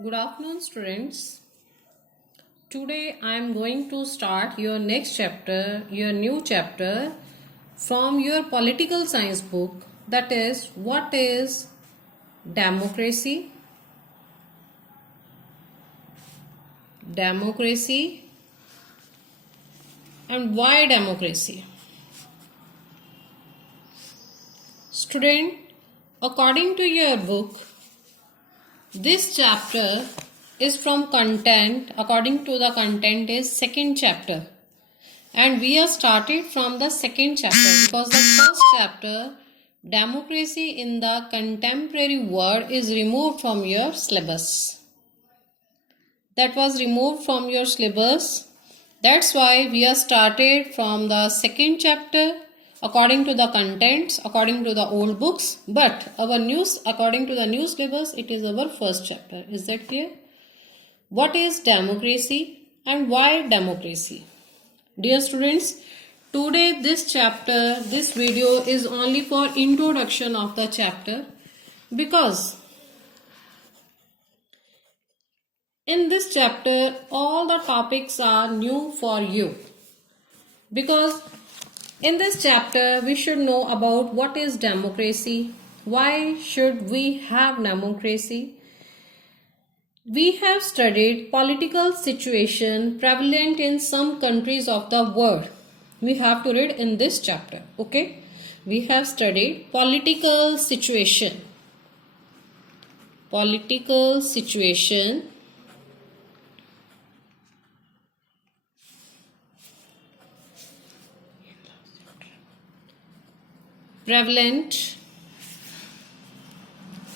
Good afternoon, students. Today I am going to start your next chapter, your new chapter from your political science book, that is, what is democracy? Democracy and why democracy? Student, according to your book, this chapter is from content, according to the content is second chapter, and we are started from the second chapter because the first chapter, democracy in the contemporary world, is removed from your syllabus. That was removed from your syllabus. That's why we are started from the second chapter according to the contents, according to the old books, but our news, according to the new syllabus, it is our first chapter. Is that clear? What is democracy and why democracy? Dear students, today this chapter, this video is only for introduction of the chapter, because in this chapter all the topics are new for you. Because in this chapter we should know about what is democracy, why should we have democracy. We have studied political situation prevalent in some countries of the world. We have to read in this chapter. Okay, we have studied political situation prevalent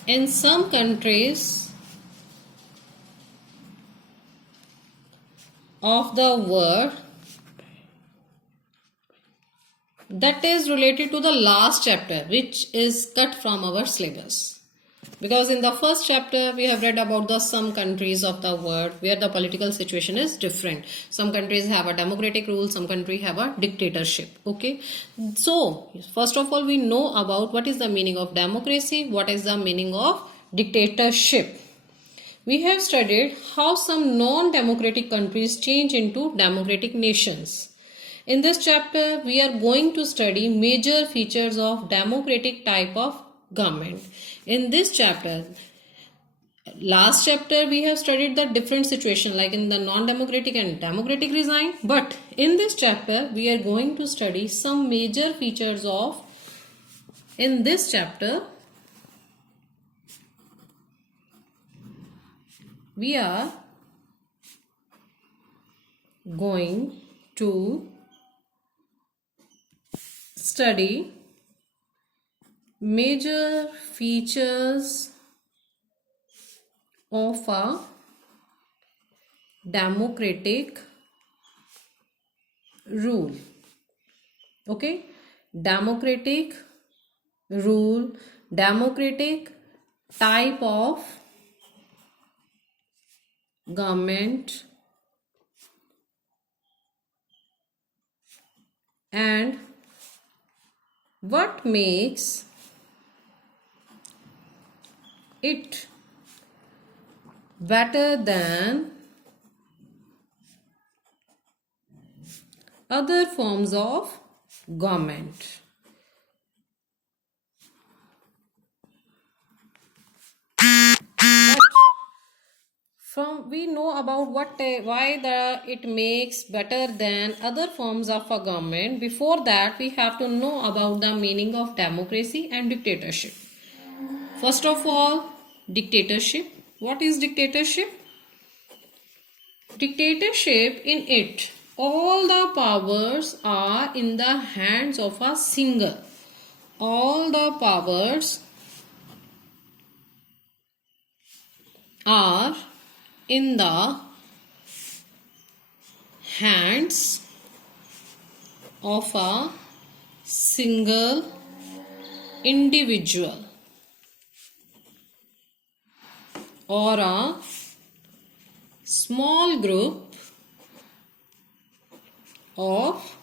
in some countries of the world, that is related to the last chapter, which is cut from our syllabus. Because in the first chapter we have read about the some countries of the world where the political situation is different. Some countries have a democratic rule, some countries have a dictatorship. Okay, so first of all we know about what is the meaning of democracy, what is the meaning of dictatorship. We have studied how some non-democratic countries change into democratic nations. In this chapter, we are going to study major features of democratic type of government. In this chapter, last chapter we have studied the different situation like in the non-democratic and democratic regime. But in this chapter, we are going to study some major features of, in this chapter, we are going to study major features of a democratic rule. Okay, democratic rule, democratic type of government, and what makes it better than other forms of government. From we know about why it makes better than other forms of a government. Before that, we have to know about the meaning of democracy and dictatorship. First of all, dictatorship. What is dictatorship? Dictatorship, in it, all the powers are in the hands of a single. All the powers are in the hands of a single individual or a small group of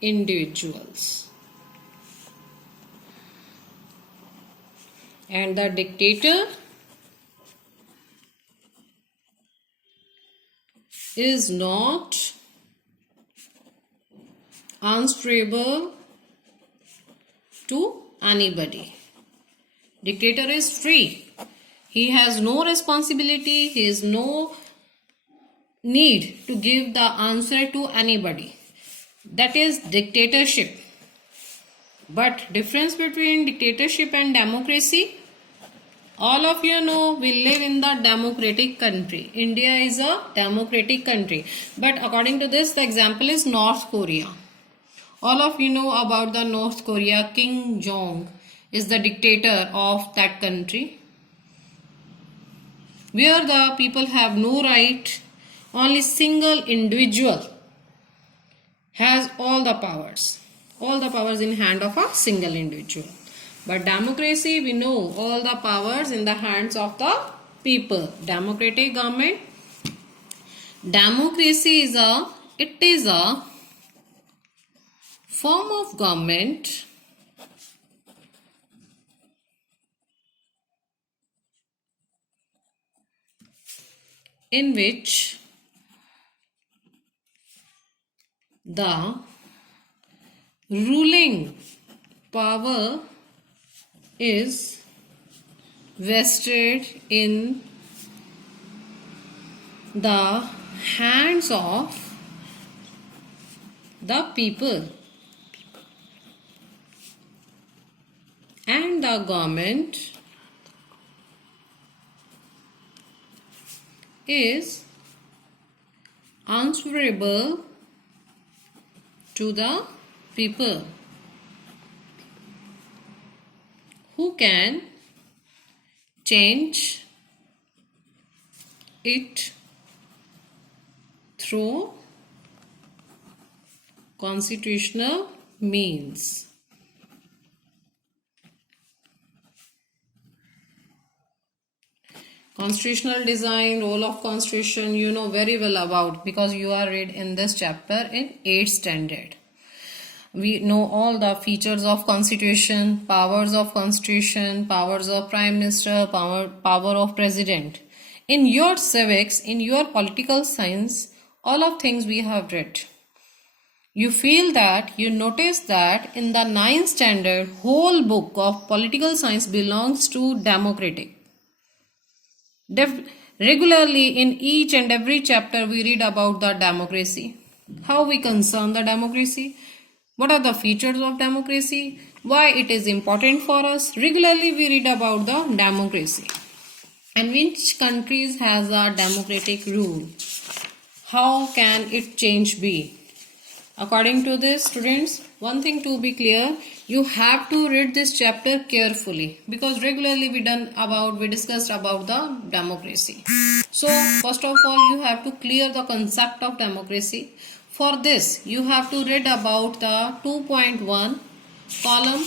individuals. And the dictator is not answerable to anybody. Dictator is free. He has no responsibility. He has no need to give the answer to anybody. That is dictatorship. But difference between dictatorship and democracy, all of you know we live in the democratic country. India is a democratic country. But according to this, the example is North Korea. All of you know about the North Korea. Kim Jong is the dictator of that country, where the people have no right. Only single individual has all the powers. All the powers in hand of a single individual. But democracy, we know all the powers in the hands of the people. Democratic government. Democracy is a form of government in which the ruling power is vested in the hands of the people, and the government is answerable to the people, who can change it through constitutional means. Constitutional design, role of constitution, you know very well about, because you are read in this chapter in 8th standard. We know all the features of constitution, powers of constitution, powers of prime minister, power of president. In your civics, in your political science, all of things we have read. You feel that, you notice that in the 9th standard, whole book of political science belongs to democratic. Regularly in each and every chapter we read about the democracy. How we concern the democracy? What are the features of democracy? Why it is important for us? Regularly we read about the democracy. And which countries has a democratic rule? How can it change be? According to this, students, one thing to be clear, you have to read this chapter carefully, because regularly we discussed about the democracy. So first of all, you have to clear the concept of democracy. For this, you have to read about the 2.1 column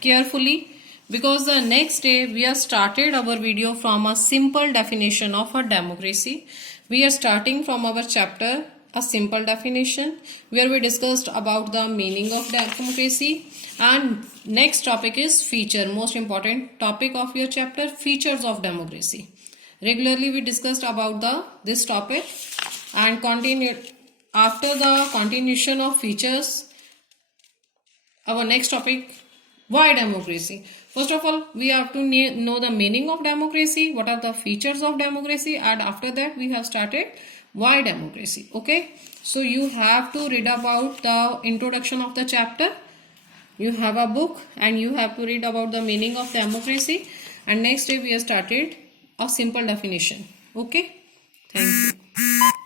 carefully, because the next day we have started our video from a simple definition of a democracy. We are starting from our chapter a simple definition, where we discussed about the meaning of democracy, and next topic is feature, most important topic of your chapter, features of democracy. Regularly we discussed about this topic, and after the continuation of features, our next topic, why democracy. First of all, we have to know the meaning of democracy, what are the features of democracy, and after that we have started why democracy. Okay, so you have to read about the introduction of the chapter. You have a book and you have to read about the meaning of democracy, and next day we have started a simple definition. Okay, thank you.